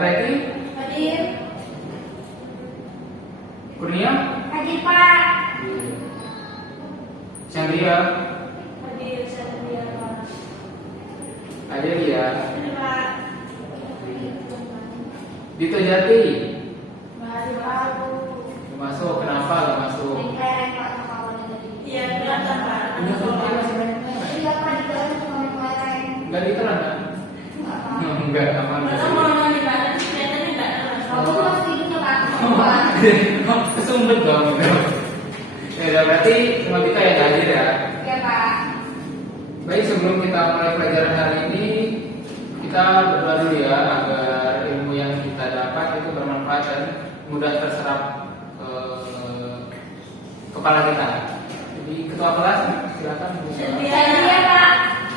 Preti? Hadir. Kurnia? Hadir, Pak. Chandria? Hadir, Satria, Pak. Hadir ya. Hadir, Pak. Dito Jati? Hadir, Pak. Masuk, kenapa gak masuk? Lengkeng, Pak, kawannya tadi. Iya, kelihatan Pak. Ini kok dia masih main? Iya, Pak, di dalam cuma lengkeng. Gak ditelan kan? Enggak, Pak. Enggak, aman. Masa mau nanya Pak, tapi kelihatannya nggak terlalu. Kamu masih hidupnya, Pak. Kesumbet dong. Ya udah, berarti cuma kita yang hadir ya. Oke, Pak. Baik, sebelum kita mulai pelajaran hari ini, kita berdoa dulu ya agar ilmu yang kita dapat itu bermanfaat dan mudah terserap ke kepala kita. Jadi ketua kelas silakan. Iya, Pak.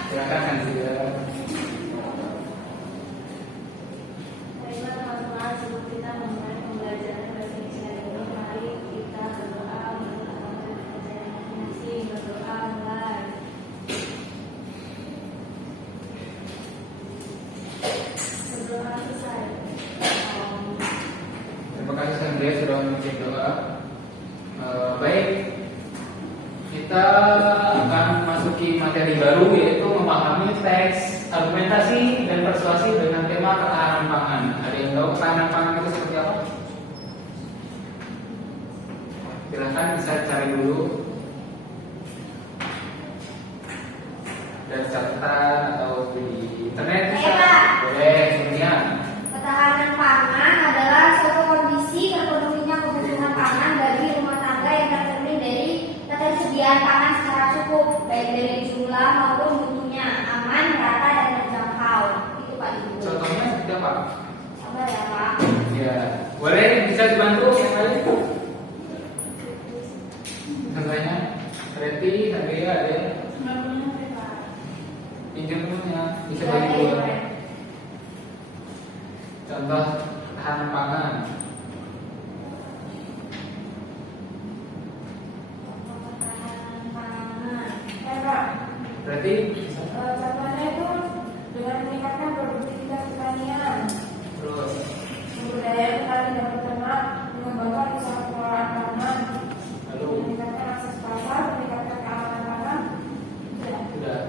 Silakan kan sudah. Baiklah teman-teman, sebelum kita memulai pembelajaran bahasa Indonesia ini, mari kita berdoa menurut pelajaran masing-masing. Berdoa mulai. Berdoa selesai. Terima kasih Sandra sudah memimpin doa. Baik, kita akan masuki materi baru yaitu memahami teks, argumentasi dan persuasi dengan tema ketahanan pangan. Ada yang tahu ketahanan pangan itu seperti apa? Silahkan bisa cari dulu dan catatan atau di internet bisa. Ayo, Pak. Boleh, Sonia. Ketahanan pangan adalah suatu kondisi terpenuhinya kebutuhan pangan bagi rumah tangga yang tercermin dari ketersediaan pangan secara cukup, baik dari jumlah maupun mutunya, aman, rata, dan terjangkau. Itu Pak Ibu. Contohnya seperti apa? Sabar ya Pak. Ya, boleh bisa dibantu yang lain? Contohnya, Reti, Andrea, ada Nggak punya HP, Pak. pinjam punya, bisa Boleh, bagi dua. boleh. Contoh ketahanan pangan. Ketahanan pangan. Pak. Berarti Contohnya itu dengan meningkatkan produktivitas pertanian, terus sumber daya petani dan peternak, mengembangkan usaha pengelolaan pangan, lalu meningkatkan akses pasar, meningkatkan keamanan pangan. sudah.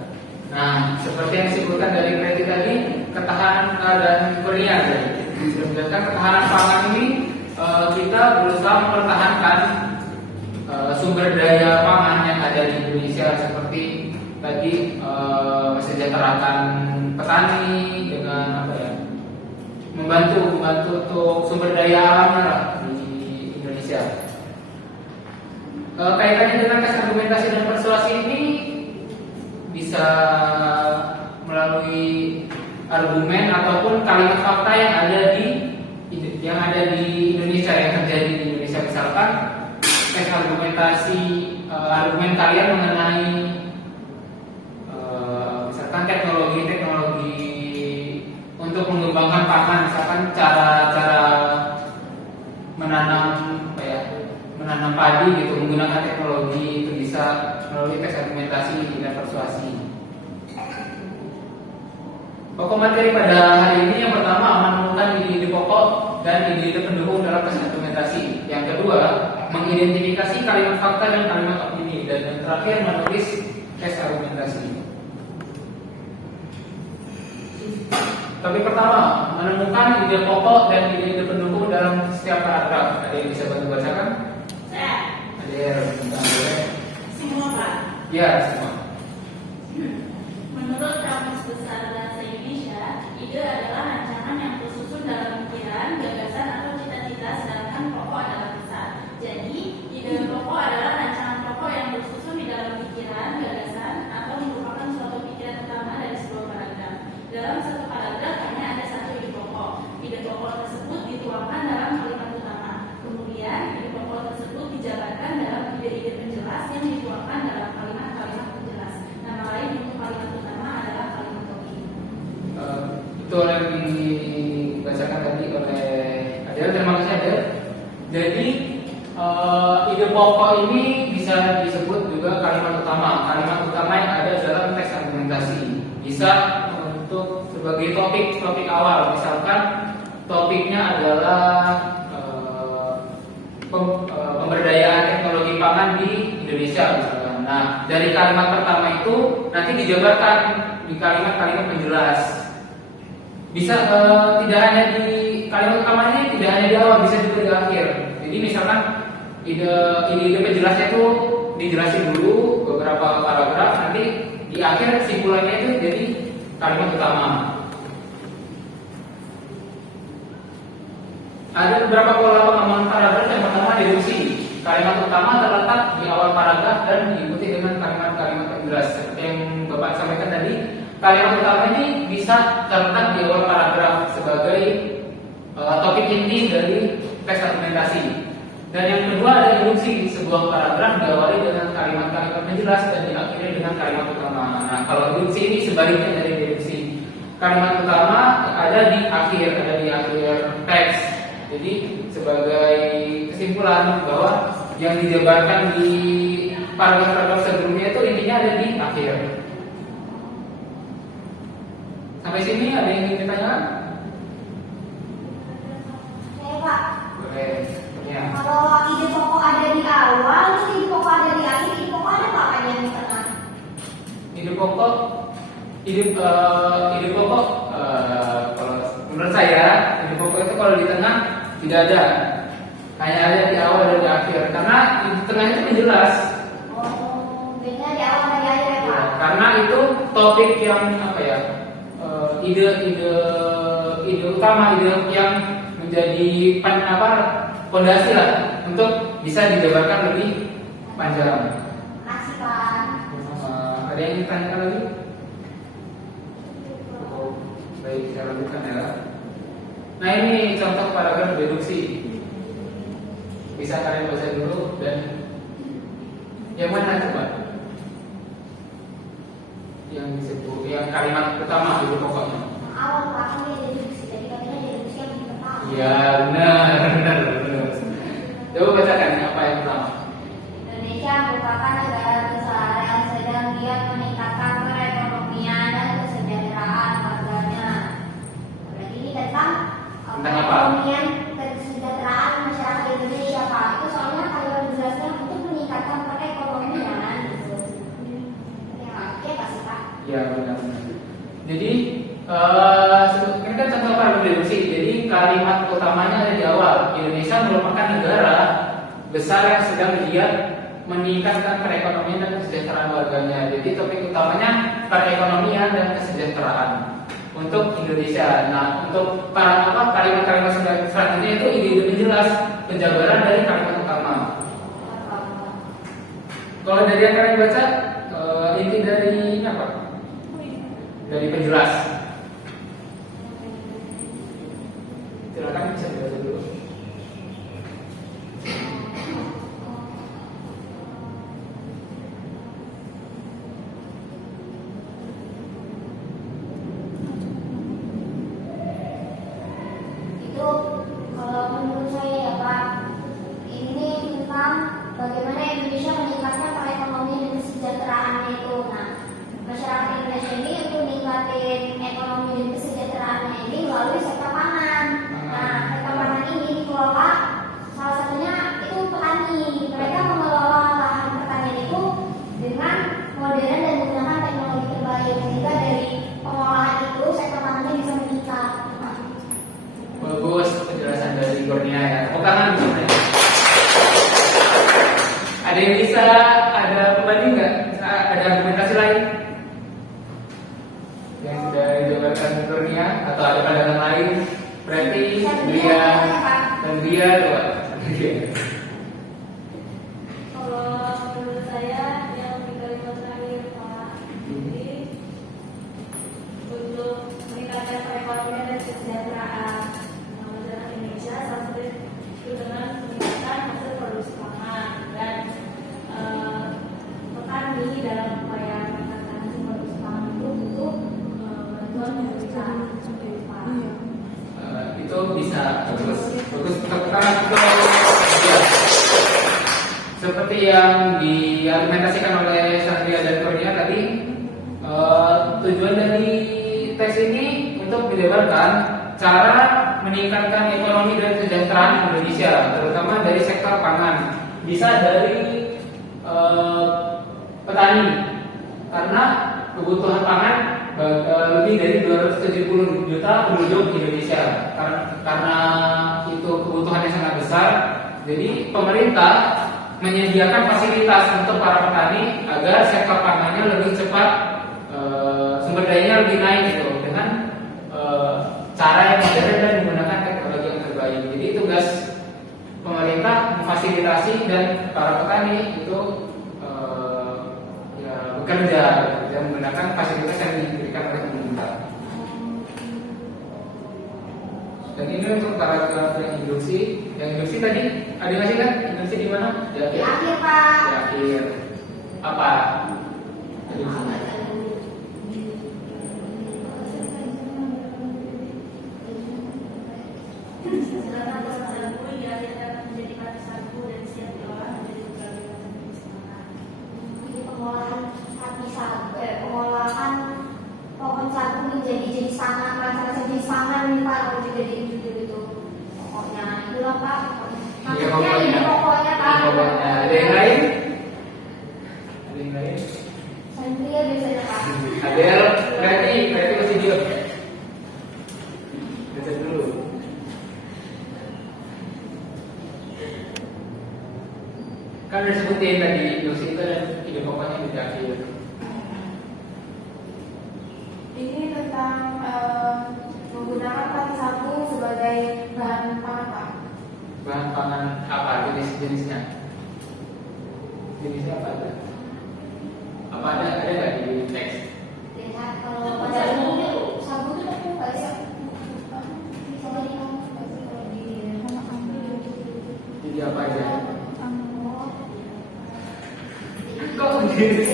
Nah, seperti yang disebutkan dari Reti tadi, ketahanan dan Kurnia tadi. Sudah menjelaskan ketahanan pangan ini kita berusaha mempertahankan sumber daya pangan yang ada di Indonesia seperti tadi mesejahterakan petani dengan apa ya, membantu untuk sumber daya alamnya lah di Indonesia. Kaitannya dengan tes argumentasi dan persuasi ini bisa melalui argumen ataupun kalimat fakta yang ada di Indonesia, yang terjadi di Indonesia. Misalkan tes argumentasi, argumen kalian mengenai misalkan teknologi untuk mengembangkan pangan, misalkan cara menanam menanam padi gitu menggunakan teknologi, itu bisa melalui tes argumentasi dan persuasi. Pokok materi pada hari ini yang pertama menemukan ide-ide pokok dan ide-ide pendukung dalam tes argumentasi. Yang kedua, mengidentifikasi kalimat fakta dan kalimat opini, dan yang terakhir menulis tes argumentasi. Tapi pertama, menemukan ide pokok dan ide-ide pendukung dalam setiap paragraf. Ada yang bisa bantu bacakan? Saya, Ada yang boleh? semua Pak. Ya, semua. Menurut Kamus Besar Bahasa Indonesia, ide adalah rancangan yang tersusun dalam pikiran, gagasan atau cita-cita, sedangkan pokok adalah besar. Jadi, ide pokok adalah rancangan pokok yang tersusun di dalam pikiran, gagasan, atau merupakan suatu pikiran utama dari sebuah paragraf. Dalam satu paragraf hanya ada satu ide pokok. Ide pokok tersebut dituangkan dalam kalimat utama. Kemudian, ide pokok tersebut dijabarkan dalam ide-ide penjelas yang dituangkan dalam kalimat-kalimat penjelas. Nama lain untuk kalimat utama adalah kalimat opini. Itu yang dibacakan tadi oleh Adel. Terima kasih Adel. Jadi ide pokok ini bisa disebut juga kalimat utama. Kalimat utama yang ada dalam teks argumentasi bisa untuk sebagai topik awal. Misalkan topiknya adalah pemberdayaan teknologi pangan di Indonesia misalkan. Nah, dari kalimat pertama itu nanti dijabarkan di kalimat-kalimat penjelas. Bisa tidak hanya di kalimat utamanya, tidak hanya di awal, bisa juga di akhir. Jadi misalkan ide penjelasnya itu dijelasin dulu beberapa paragraf, nanti di akhir kesimpulannya itu jadi kalimat utama. Ada beberapa pola pengembangan paragraf. Yang pertama deduksi. Kalimat utama terletak di awal paragraf dan diikuti dengan kalimat-kalimat penjelas. Seperti yang Bapak sampaikan tadi, kalimat utama ini bisa terletak di awal paragraf sebagai topik inti dari teks argumentasi. Dan yang kedua ada deduksi. Sebuah paragraf diawali dengan kalimat-kalimat penjelas dan diakhiri dengan kalimat utama. Nah, kalau deduksi ini sebaliknya dari deduksi. Kalimat utama ada di akhir teks. Jadi sebagai kesimpulan bahwa yang dijabarkan di paragraf-paragraf sebelumnya itu intinya ada di akhir. Sampai sini ada yang ingin ditanyakan? Oke, Pak. Boleh. Ya. Kalau ide pokok ada di awal, terus ide pokok ada di akhir, ide pokok ada Pak ada yang di tengah? Ide pokok kalau menurut saya ide pokok itu kalau di tengah tidak ada, hanya ada di awal dan di akhir. Karena di tengah itu menjelas. Oh, beda di awal dan di akhir ya Pak? Karena itu topik yang ide utama, ide yang menjadi fondasi lah untuk bisa dijabarkan lebih panjang. Makasih Pak. Ada yang ditanyakan lagi? Baik, saya lanjutkan ya. Nah, ini contoh paragraf deduksi. Bisa kalian baca dulu dan yang mana coba? Yang disebut, yang kalimat pertama dulu pokoknya. Awal Pak kan dia deduksi, jadi katanya deduksi yang di pertama. Ya, benar. Coba bacakan apa yang pertama. Indonesia merupakan negara besar yang sedang giat meningkatkan perekonomian dan kesejahteraan warganya. Berarti ini tentang apa? perekonomian dan kesejahteraan masyarakat Indonesia Pak. Itu soalnya kalau menjelaskan untuk meningkatkan perekonomian gitu. Ya, oke pasti Pak. Ya, benar. Jadi ini kan contoh paragraf deduksi. Jadi kalimat utamanya ada di awal. Indonesia merupakan negara besar yang sedang giat meningkatkan perekonomian dan kesejahteraan warganya. Jadi topik utamanya perekonomian dan kesejahteraan untuk Indonesia. Nah, untuk kalimat-kalimat selanjutnya itu ide-ide penjelas, penjabaran dari kalimat utama. Kalau dari yang kalian baca, inti dari ini apa? Dari penjelas. Silakan bisa dibaca dulu. Itu kalau menurut saya ya Pak, ini tentang bagaimana Indonesia meningkatkan perekonomian dan kesejahteraannya itu. Nah, masyarakat Indonesia ini untuk meningkatkan ekonomi dan kesejahteraannya ini melalui sektor pangan. Nah, sektor pangan ini dikelola salah satunya itu petani. Mereka mengelola lahan pertanian itu dengan modern dan menggunakan teknologi terbaik, sehingga dari pengolahan itu sektor pangannya bisa meningkat. Bagus penjelasan dari Kurnia ya. Tepuk tangan semuanya. Ada yang bisa ada pembanding nggak? Ada argumentasi lain yang sudah dijabarkan Kurnia atau ada pandangan lain? Berarti dia dan dia coba. Kalau menurut saya yang di kalimat terakhir Pak, jadi untuk meningkatkan perekonomian dan kesejahteraan masyarakat Indonesia salah satu itu dengan meningkatkan hasil produksi pangan dan petani dalam upaya meningkatkan hasil produksi pangan itu butuh bantuan pemerintah seperti itu Pak. Itu bisa bagus tekan seperti yang diargumentasikan oleh Satria dan Kurnia tadi. Tujuan dari tes ini untuk menjabarkan cara meningkatkan ekonomi dan kesejahteraan Indonesia, terutama dari sektor pangan. Bisa dari petani, karena kebutuhan pangan lebih dari 270 juta penduduk Indonesia. Karena itu kebutuhannya sangat besar, jadi pemerintah menyediakan fasilitas untuk para petani agar sektor pangannya lebih cepat, sumber dayanya lebih naik gitu, dengan cara yang modern dan menggunakan teknologi yang terbaik. Jadi tugas pemerintah memfasilitasi dan para petani itu bekerja dan menggunakan fasilitas yang diberikan oleh pemerintah. Dan ini untuk para yang induksi. Yang induksi tadi ada ngasih kan? Induksi di mana? Di akhir Pak. Di akhir. Apa? Pengolahan pohon sagu menjadi jenis pangan, macam-macam jenis pangan nih Pak, kalau jadi itu pokoknya itulah Pak. Maksudnya ini pokoknya Pak. Ada yang lain? Ada yang lain? Santria biasanya Pak. Ada berarti masih diam. Baca dulu. Kan udah sebutin tadi dosis itu dan ide pokoknya di akhir. Ini tentang menggunakan padi sagu sebagai bahan pangan Pak. Bahan pangan apa jenisnya? Jenisnya apa ada? Apa ada nggak di teks? Ya, kalau pada umumnya sagu itu kan pakai sagu. Bisa Jadi apa aja? Kok jenis?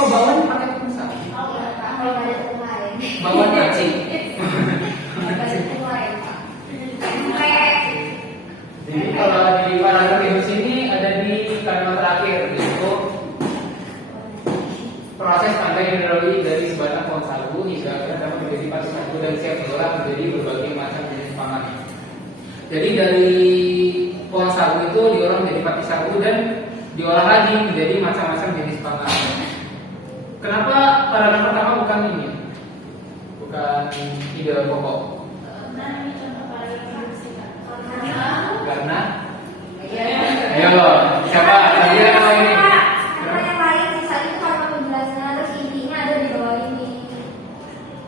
Oh, bawang pakai pulsa. Bawang cacing. Jadi kalau di paragraf di sini ada di kalimat terakhir, yaitu proses pantai hidrologi dari sebatang pohon sagu hingga akhirnya dapat menjadi padi sagu dan siap diolah menjadi berbagai macam jenis pangan. Jadi dari pohon sagu itu diolah menjadi padi sagu dan diolah lagi menjadi macam-macam jenis pangan. Kenapa paragraf pertama bukan ini? Bukan ide pokok? Karena ayo, siapa? Saya nama ini. Karena yang lain sisa itu karena penjelasannya, terus intinya ada di bawah ini.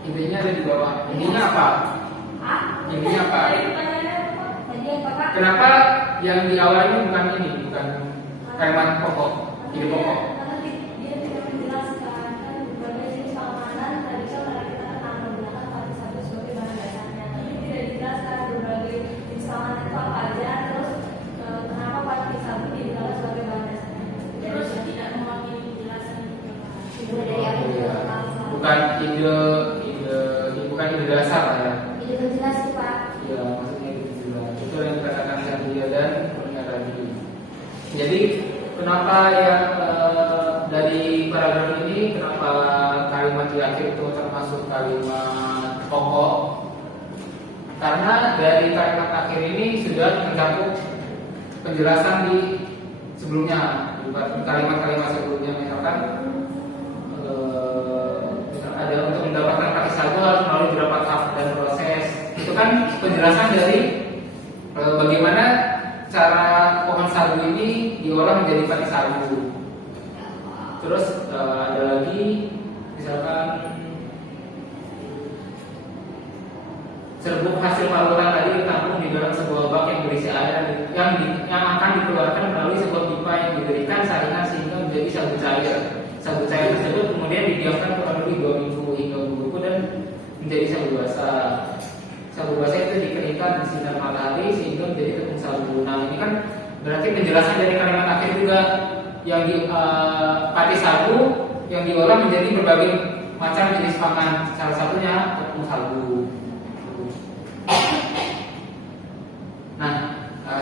Intinya ada di bawah. Intinya apa? Intinya apa? Jadi apa Pak? Kenapa yang di awal ini bukan ini, bukan kalimat pokok, ide pokok? Karena dia tidak menjelaskan kan berbagai jenis panganan tradisional kita akan menggunakan padi sagu sebagai bahan dasarnya. Tapi tidak dijelaskan berbagai jenis panganan itu apa aja, terus kenapa padi sagu digunakan sebagai bahan dasarnya. Terus tidak mewakili penjelasan Itu dari aku Iya. Bukan ide dasar lah ya. Itu penjelas sih Pak. Iya, maksudnya itu juga. Itu yang dikatakan Satria dan Kurnia tadi. Jadi kenapa ya dari paragraf ini kenapa kalimat di akhir itu termasuk kalimat pokok? Karena dari kalimat akhir ini sudah mencakup penjelasan di sebelumnya, di kalimat-kalimat sebelumnya, misalkan ada untuk mendapatkan padi sagu harus melalui beberapa tahap dan proses. Itu kan penjelasan dari bagaimana cara pohon sagu ini diolah menjadi padi sagu. Terus ada lagi misalkan serbuk hasil paluran tadi ditampung di dalam sebuah bak yang berisi air yang akan dikeluarkan melalui sebuah pipa yang diberikan saringan sehingga menjadi sagu cair. Sagu cair tersebut kemudian didiamkan kurang lebih 2 minggu hingga membeku dan menjadi sagu basah. Sagu basah itu dikeringkan di sinar matahari sehingga menjadi tepung sagu. Nah ini kan berarti penjelasan dari kalimat akhir juga, yang di padi sagu yang diolah menjadi berbagai macam jenis pangan. Salah satunya tepung sagu. Nah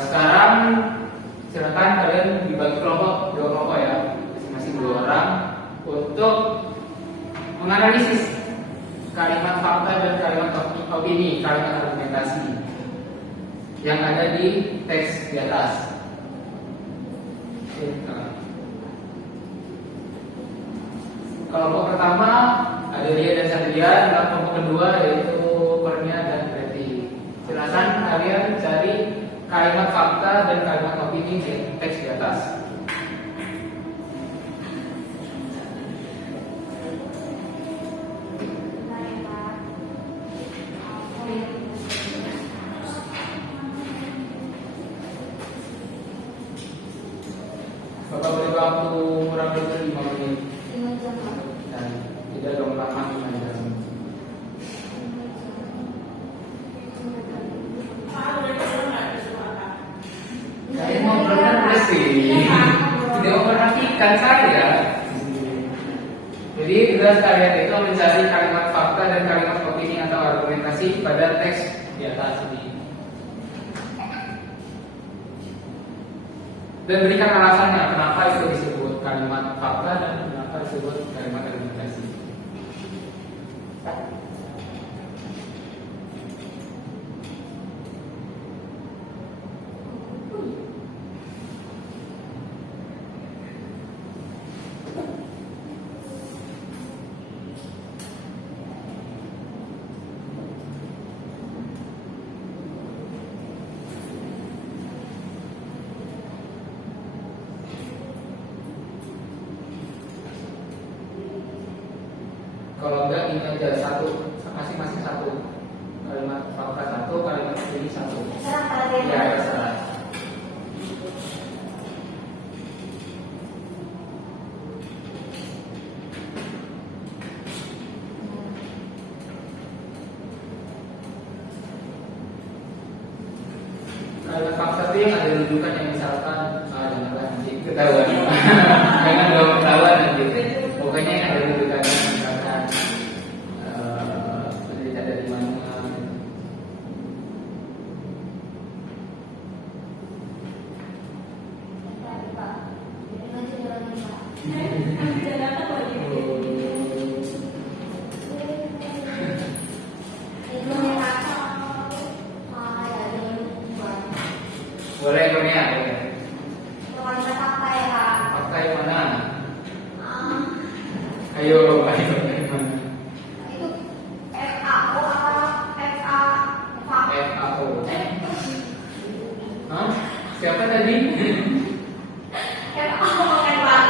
sekarang silakan kalian dibagi kelompok, 2 kelompok ya, masing-masing 2 orang untuk analisis kalimat fakta dan kalimat opini, kalimat argumentasi yang ada di teks di atas. Kelompok pertama ada Lia dan Satria, dan kelompok kedua yaitu Kurnia dan Preti. Silakan kalian cari kalimat fakta dan kalimat opini di teks di atas. Bapak beri waktu kurang lebih 5 menit. Dan tidak dong lama 5 jam. Saya mau bersih, tidak memperhatikan saya. Jadi tugas kalian itu mencari kalimat fakta dan kalimat opini atau argumentasi pada teks di atas ini. Dan berikan alasannya kenapa itu disebut kalimat fakta dan kenapa disebut kalimat argumentasi. Kalau enggak ini aja satu, masing-masing satu. Kalimat fakta satu, kalimat opini satu. Ya, terserah. Kalimat fakta itu yang ada rujukan yang misalkan jangan nanti ketahuan. Jangan dong ketahuan nanti. Pokoknya yang ada rujukannya misalkan penelitian dari mana. Boleh Kurnia, boleh. Fakta yang mana? Ayo, ayo dari mana? Itu FAO apa FAO. Hah? Siapa tadi? FAO kan Pak?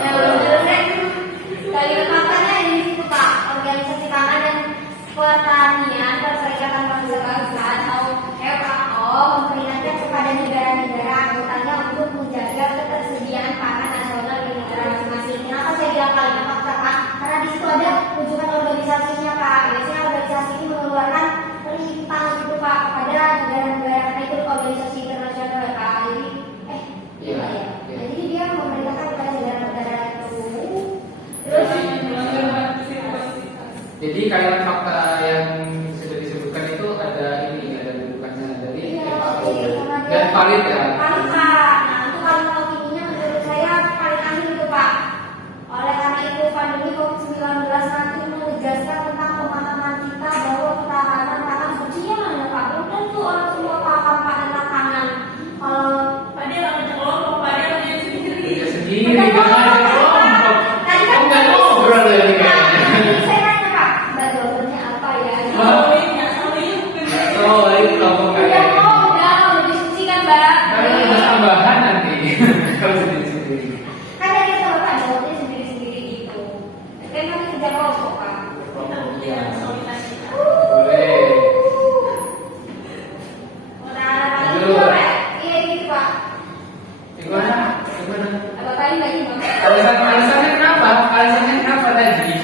Ya belum selesai. Kalimat faktanya di situ Pak. Organisasi Pangan dan Pertanian Perserikatan Bangsa-Bangsa atau FAO memperingatkan kepada negara-negara anggotanya untuk menjaga ketersediaan pangan nasional di negara masing-masing. Kenapa saya bilang kalimat fakta Pak? Karena di situ ada rujukan organisasinya Pak. Biasanya organisasi ini mengeluarkan perintah gitu Pak kepada negara-negara karena itu organisasi internasional Pak. Jadi Iya. jadi dia memerintahkan kepada negara-negara itu. Terus Jadi kalimat fakta yang sudah disebutkan itu ada ini, ada rujukannya dari FAO dan valid ya. Valid Pak. Nah itu kalimat opininya menurut saya paling akhir itu Pak. Oleh karena itu pandemi COVID-19 nanti menegaskan tentang pemahaman kita bahwa ketahanan pangan kuncinya mana Pak? Belum tentu orang semua paham Pak tentang pangan. Kalau Dia sendiri kan kelompok. Oh, nggak ngobrol dari saya nanya Pak, backgroundnya apa ya? Oh, itu kelompok kalian. Udah diskusikan Mbak. Kan ada tambahan nanti kalau sendiri-sendiri. Kan tadi kita Bapak jawabnya sendiri-sendiri gitu. Kan kami kerja kelompok Pak. Boleh. Nah, paling itu Pak. Iya gitu Pak. Gimana? Gimana? Apa kali lagi Pak? Alasannya kenapa? Alasannya kenapa tadi?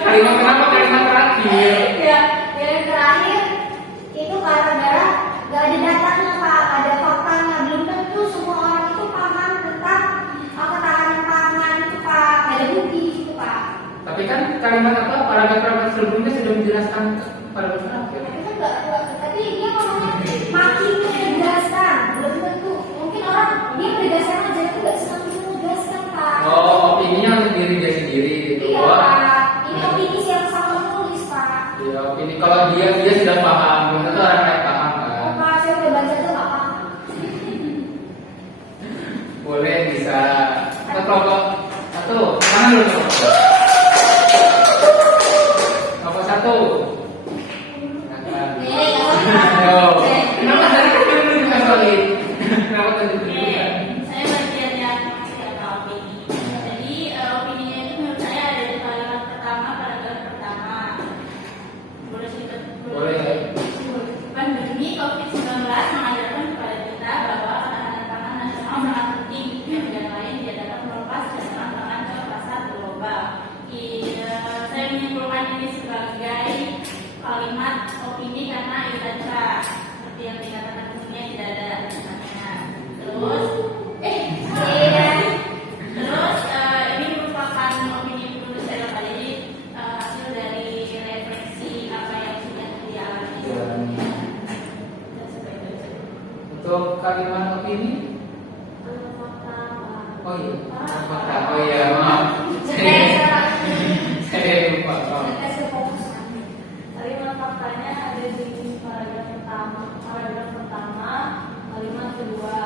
Kenapa kalimat terakhir? Ya, yang terakhir itu gara-gara gak ada datanya Pak, gak ada faktanya. Belum tentu semua orang itu paham tentang ketahanan pangan itu Pak. Gak ada bukti di situ Pak. Tapi kan kalimat apa? Paragraf sebelumnya sudah menjelaskan paragraf terakhir. Tapi kan tapi dia ngomongnya makin menegaskan. Belum tentu. Mungkin orang dia menegaskan aja itu gak selalu menegaskan Pak. Oh, opininya untuk diri dia sendiri gitu. Iya Wah, Pak. opini. Kalau dia sudah paham, belum tentu orang lain paham kan. Pak, saya udah baca tuh nggak paham. Boleh bisa. Atau kelompok satu, mana dulu? Kelompok satu. Ayo. Kenapa tadi dulu juga solid? Kenapa tadi dulu? Oke, saya bagian yang masih ada opini. Jadi opininya itu menurut saya ada di kalimat pertama, paragraf pertama. Boleh cerita? Boleh. Pandemi COVID-19 mengajarkan kepada kita bahwa ketahanan pangan nasional sangat penting. Yang lain dia dapat melepas cadangan pangan ke pasar global. Saya menyimpulkan ini sebagai kalimat opini karena baca seperti yang dikatakan sebelumnya tidak ada tulisannya. Terus ini merupakan opini penulis saya jadi hasil dari refleksi apa yang sudah dialami. Untuk kalimat opini? Oh iya, fakta. Oh iya, maaf. Saya lupa. Oh. Kalimat faktanya ada di paragraf pertama, kalimat kedua.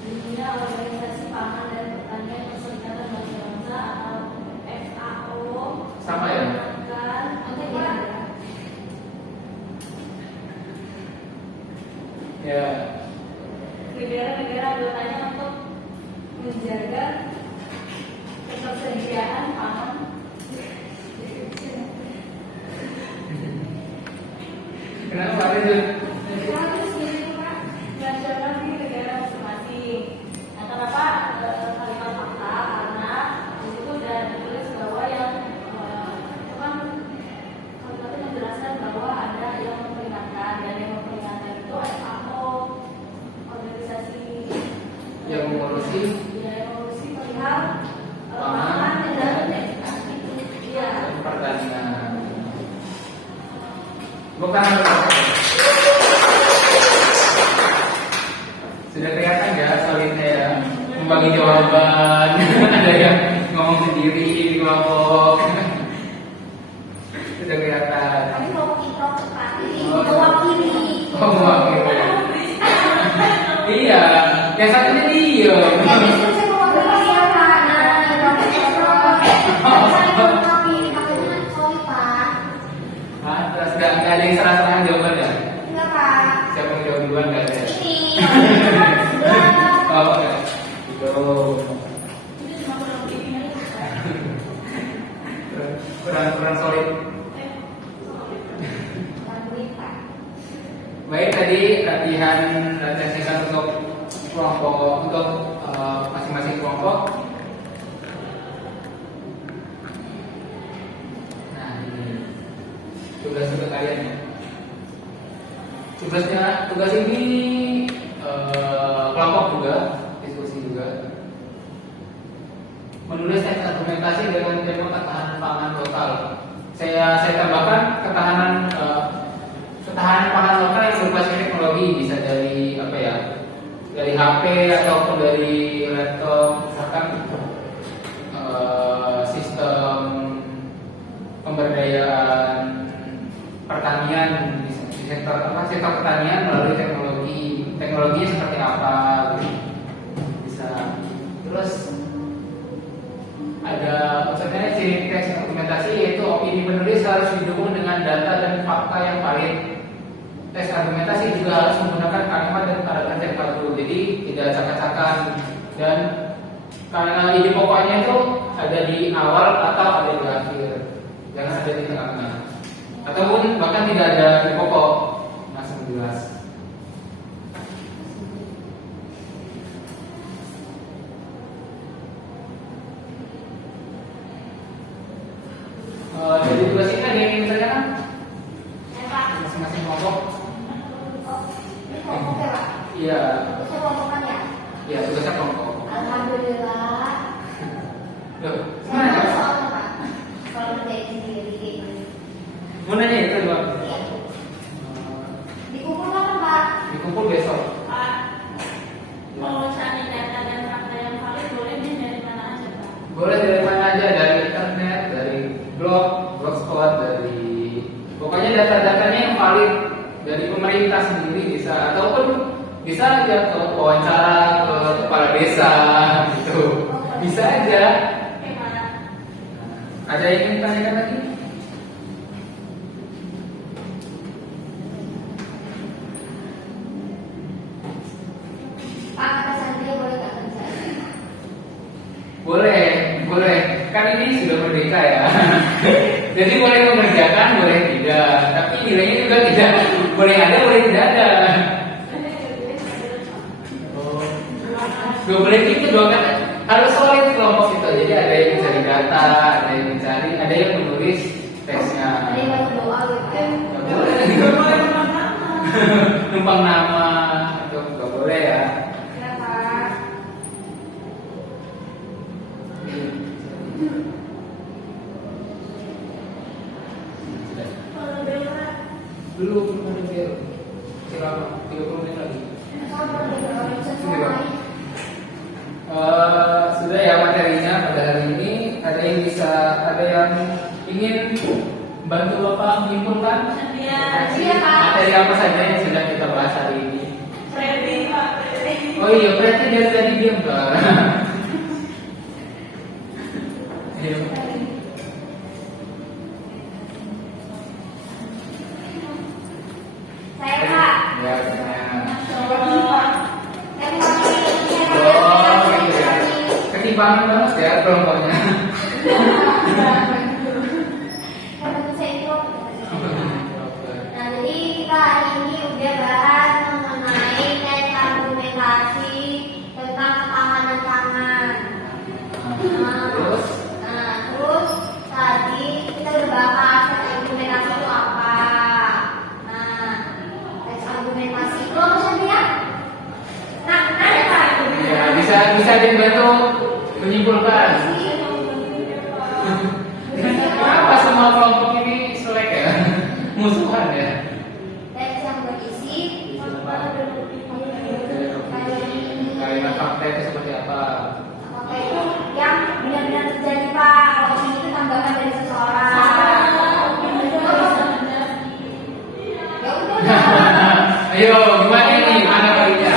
Dunia Organisasi Pangan dan Pertanian Perserikatan Bangsa-Bangsa atau FAO Sama ya? menetapkan Ya. negara-negara anggotanya untuk menjaga ketersediaan pangan Kenapa ada itu? nasional di negara masing-masing. Nah, kenapa kalimat fakta? Karena di situ sudah ditulis bahwa yang itu kan kalimatnya menjelaskan bahwa ada yang memperingatkan dan yang memperingatkan itu FAO, organisasi Yang mengurusi perihal pangan dan iya. pertanian. Bukan. Sudah kelihatan nggak solidnya ya? Membagi jawaban. Ada yang ngomong sendiri di kelompok. Sudah kelihatan. Tapi mau introvert Pak, ini mewakili. Oh, mewakili. Iya, yang satunya diem. Ya, justru saya mewakili siapa? Nah, introvert. Saya mewakili, makanya solid Pak. Ah, terus nggak ada yang serah-serahan jawabannya. Enggak Pak. Siapa yang jawab duluan nggak ada? Ini. Oh, oke. Gitu. Itu cuma kurang opini aja. Kurang solid. Bantuin Pak. Baik, tadi latihan singkat untuk kelompok untuk masing-masing kelompok. Nah, ini tugas untuk kalian ya. Tugas ini kelompok juga, diskusi juga. Menulis teks argumentasi dengan tema ketahanan pangan lokal. Saya tambahkan ketahanan pangan lokal yang berbasis teknologi, bisa dari apa ya, dari HP ataupun dari laptop, misalkan sistem pemberdayaan pertanian di sektor pertanian melalui teknologinya seperti apa gitu. Bisa. Terus ada maksudnya ciri teks argumentasi yaitu opini penulis harus didukung dengan data dan fakta yang valid. Teks argumentasi juga harus menggunakan kalimat dan paragraf yang baru, jadi tidak acak-acakan, dan karena ide pokoknya itu ada di awal atau ada di akhir, jangan ada di tengah-tengah, ataupun bahkan tidak ada ide pokok, langsung jelas. Jadi tugas ini ada yang ingin ditanyakan? Ya Pak. Masing-masing kelompok? Ini kelompok ya Pak? Iya. Saya kelompokan ya? Iya, tugasnya kelompok. Alhamdulillah. Loh, Saya gimana? ada soalnya Pak. Soal kerjain sendiri. Mau nanya itu doang. Iya. Dikumpulkan Bisa aja ke wawancara ke kepala desa gitu. Bisa aja. Ada yang ingin tanyakan lagi? Pak, kata Satria boleh tak kerja? Boleh, boleh. Kan ini sudah merdeka ya. Jadi boleh mengerjakan, boleh tidak. Tapi nilainya juga tidak. Boleh ada, boleh tidak ada. Oh. Gak boleh gitu dong kan. Harus solid kelompok itu. Jadi ada yang mencari data, ada yang mencari, ada yang menulis teksnya. Ada yang baca doa gitu. Gak boleh. Numpang nama itu gak boleh ya. Ya Pak. Belum ada bel. Kira 30 menit lagi. Sabar deh, kalau bisa selesai. Sudah ya materinya pada hari ini. Ada yang ingin bantu Bapak menyimpulkan Iya, Pak. materi apa saja yang sudah kita bahas hari ini? Freddy, Pak, Freddy. Oh iya, berarti dia tadi diam kan? Ayo. Saya Pak. Ya, saya. Saya mau ini, Oh, gitu ya. Ketimpangan banget ya kelompoknya. saya itu. Nah, jadi kita hari ini udah bahas mengenai teks argumentasi tentang ketahanan pangan. Terus? Terus tadi kita udah bahas teks argumentasi itu apa. Nah, teks argumentasi itu apa sih ya? Nah, ada Pak. Ya, bisa dibantu menyimpulkan. Kenapa semua kelompok ini selek ya? Musuhan ya? Teks yang berisi Kalimat fakta itu seperti apa? apa itu yang benar-benar terjadi Pak. Kalau ini itu tambahan dari seseorang. Ya udah. Ayo, gimana ini? Mana kalinya?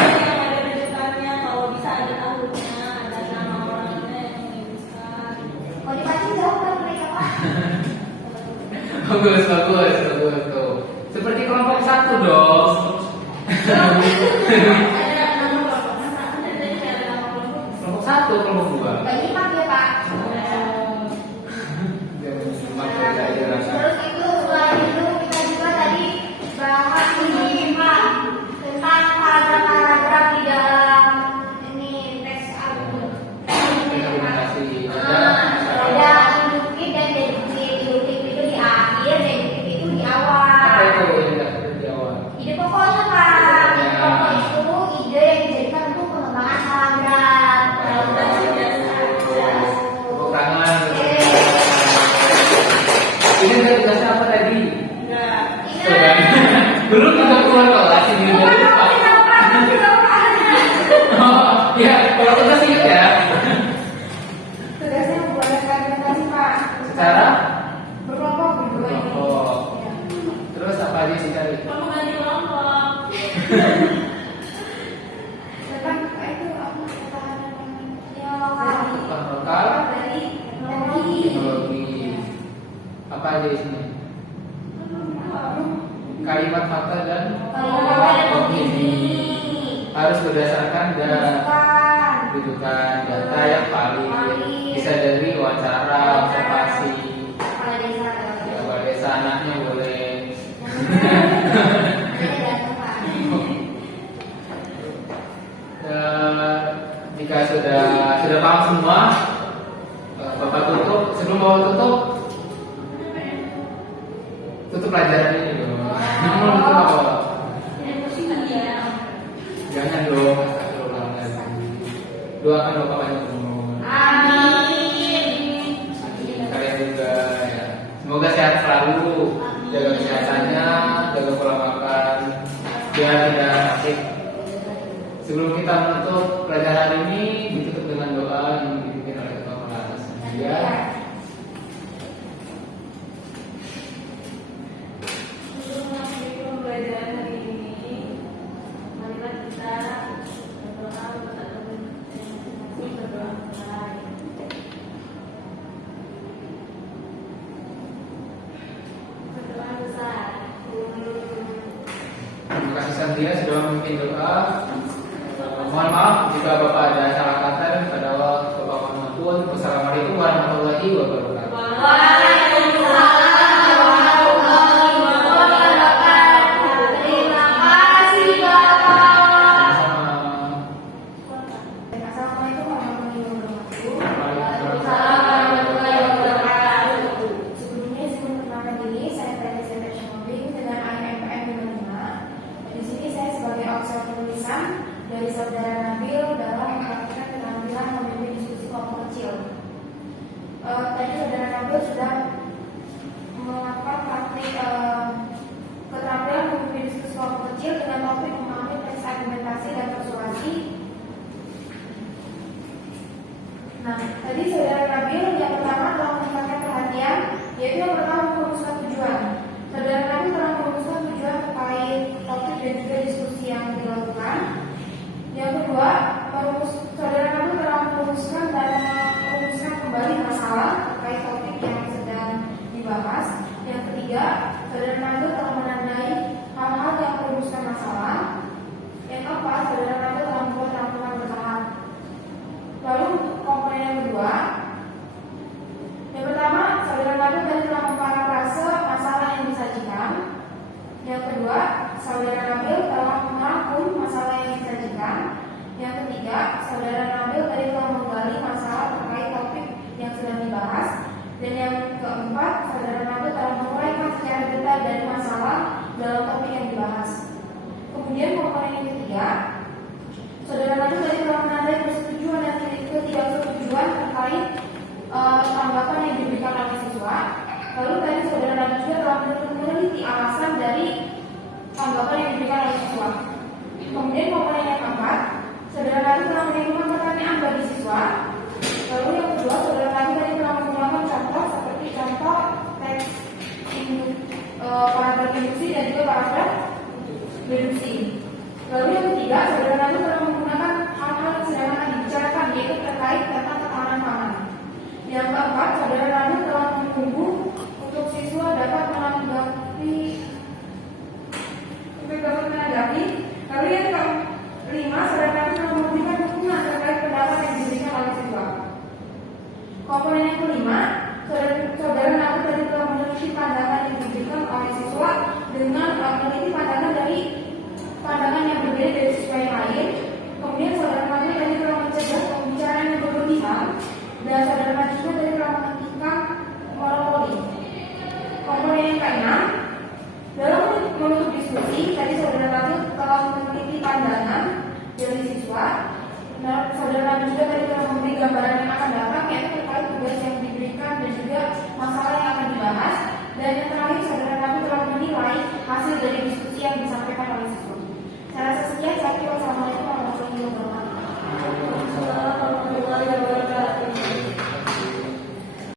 Kalau bisa ada tahunnya, ada nama orangnya yang menuliskan. Kalau dikasih jawab kan mereka Pak. Bagus tuh. Seperti kelompok satu dong. Kelompok satu, kelompok dua. Bagi Pak ya Pak. Terus itu selain itu kita juga tadi bahas ini Pak tentang paragraf-paragraf di dalam ini teks Argumentasi. ada induktif dan deduktif. Induktif itu di akhir, deduktif itu di awal. Apa itu yang tidak seperti di awal? Ide pokoknya Pak. Ide pokok itu ide yang dijadikan untuk pengembangan paragraf. Tepuk tangan. Ini udah tugasnya apa tadi? Sudah. Belum juga keluar kelas ini udah lupa. Oh, ya, kalau tugas ingat ya. Tugasnya membuat argumentasi Pak. Secara Berkelompok kelompok. Terus apa aja yang dicari? Kamu ganti kelompok. Tentang itu apa ketahanan yang lokal. Lokal, Dari teknologi. teknologi. Apa aja isinya? Kalimat fakta dan opini. Harus berdasarkan rujukan data yang valid. Bisa dari wawancara, observasi. Kepala desa. Ya, kepala desa anaknya boleh. Jika sudah paham semua, Bapak tutup. Sebelum Bapak tutup pelajaran ini dong. Mau tutup apa? Jangan dong, astagfirullahaladzim. Doakan Bapak banyak umur. Amin. Kalian juga ya. Semoga sehat selalu, jaga kesehatannya, jaga pola makan, biar tidak sakit. Sebelum kita menutup pelajaran hari ini, ditutup dengan doa yang dipimpin oleh Ketua Kelas. Ya. Untuk mengakhiri pembelajaran hari ini, marilah kita Nadia sudah memimpin doa. Mohon maaf jika Bapak ada salah kata pada Bapak Muhammad. Wassalamualaikum warahmatullahi wabarakatuh. Waalaikumsalam warahmatullahi wabarakatuh. Terima kasih Bapak. Assalamualaikum warahmatullahi wabarakatuh. Waalaikumsalam warahmatullahi wabarakatuh. Sebelumnya sebelum perkenalkan diri, saya Feli Sebastian Mobbing dengan IMPM 55. Di sini saya sebagai observer tulisan dari saudara Nabil dalam mempraktikkan keterampilan memimpin diskusi kelompok kecil. Tadi saudara Nabil sudah melakukan praktik keterampilan memimpin diskusi kelompok kecil dengan topik memahami teks argumentasi dan persuasi. Nah, tadi saudara Nabil yang pertama telah menempatkan perhatian, yaitu yang pertama merumuskan tujuan. Saudara Nabil telah merumuskan tujuan terkait topik dan juga diskusi yang dilakukan. Yang kedua, saudara Nabil telah merumuskan kembali masalah terkait topik yang sedang dibahas. Yang ketiga, saudara Nabil telah menandai hal-hal yang merumuskan masalah. Yang keempat, saudara Nabil telah membuat rangkuman bertahap. Lalu komponen yang kedua, yang pertama, saudara Nabil tadi telah memparafrase masalah yang disajikan. Yang kedua, saudara Nabil telah merangkum masalah yang disajikan. Yang ketiga, saudara Nabil tadi telah menggali masalah terkait topik yang sedang dibahas. Dan yang keempat, saudara Nabil telah menguraikan secara detail dari masalah dalam topik yang dibahas. Kemudian komponen yang ketiga, saudara Nabil tadi telah menandai persetujuan dan ketidaksetujuan terkait tanggapan yang diberikan oleh siswa. Lalu tadi saudara Nabil juga telah meneliti alasan dari tanggapan yang diberikan oleh siswa. Kemudian komponen yang keempat, saudara Nabil telah menerima pertanyaan bagi siswa. Lalu yang kedua, saudara Nabil tadi telah menggunakan contoh seperti contoh teks paragraf induksi dan juga paragraf deduksi. Lalu yang ketiga, saudara Nabil telah menggunakan hal-hal yang sedang akan dibicarakan, yaitu terkait tentang ketahanan pangan. Yang keempat, saudara Nabil telah menunggu untuk siswa dapat menanggapi. Lalu yang kelima, saudara Nabil telah memberikan dukungan terkait pendapat yang diberikan oleh siswa. Komponen yang kelima, saudara Nabil tadi telah meneliti pandangan yang diberikan oleh siswa dengan meneliti pandangan dari pandangan yang berbeda dari siswa yang lain. Kemudian saudara Nabil tadi telah mencegah pembicaraan yang berlebihan, dan saudara Nabil juga tadi telah menghentikan monopoli. Komponen yang keenam, dalam menutup diskusi, tadi saudara Nabil telah meneliti pandangan dari siswa. Saudara Nabil juga tadi telah memberi gambaran yang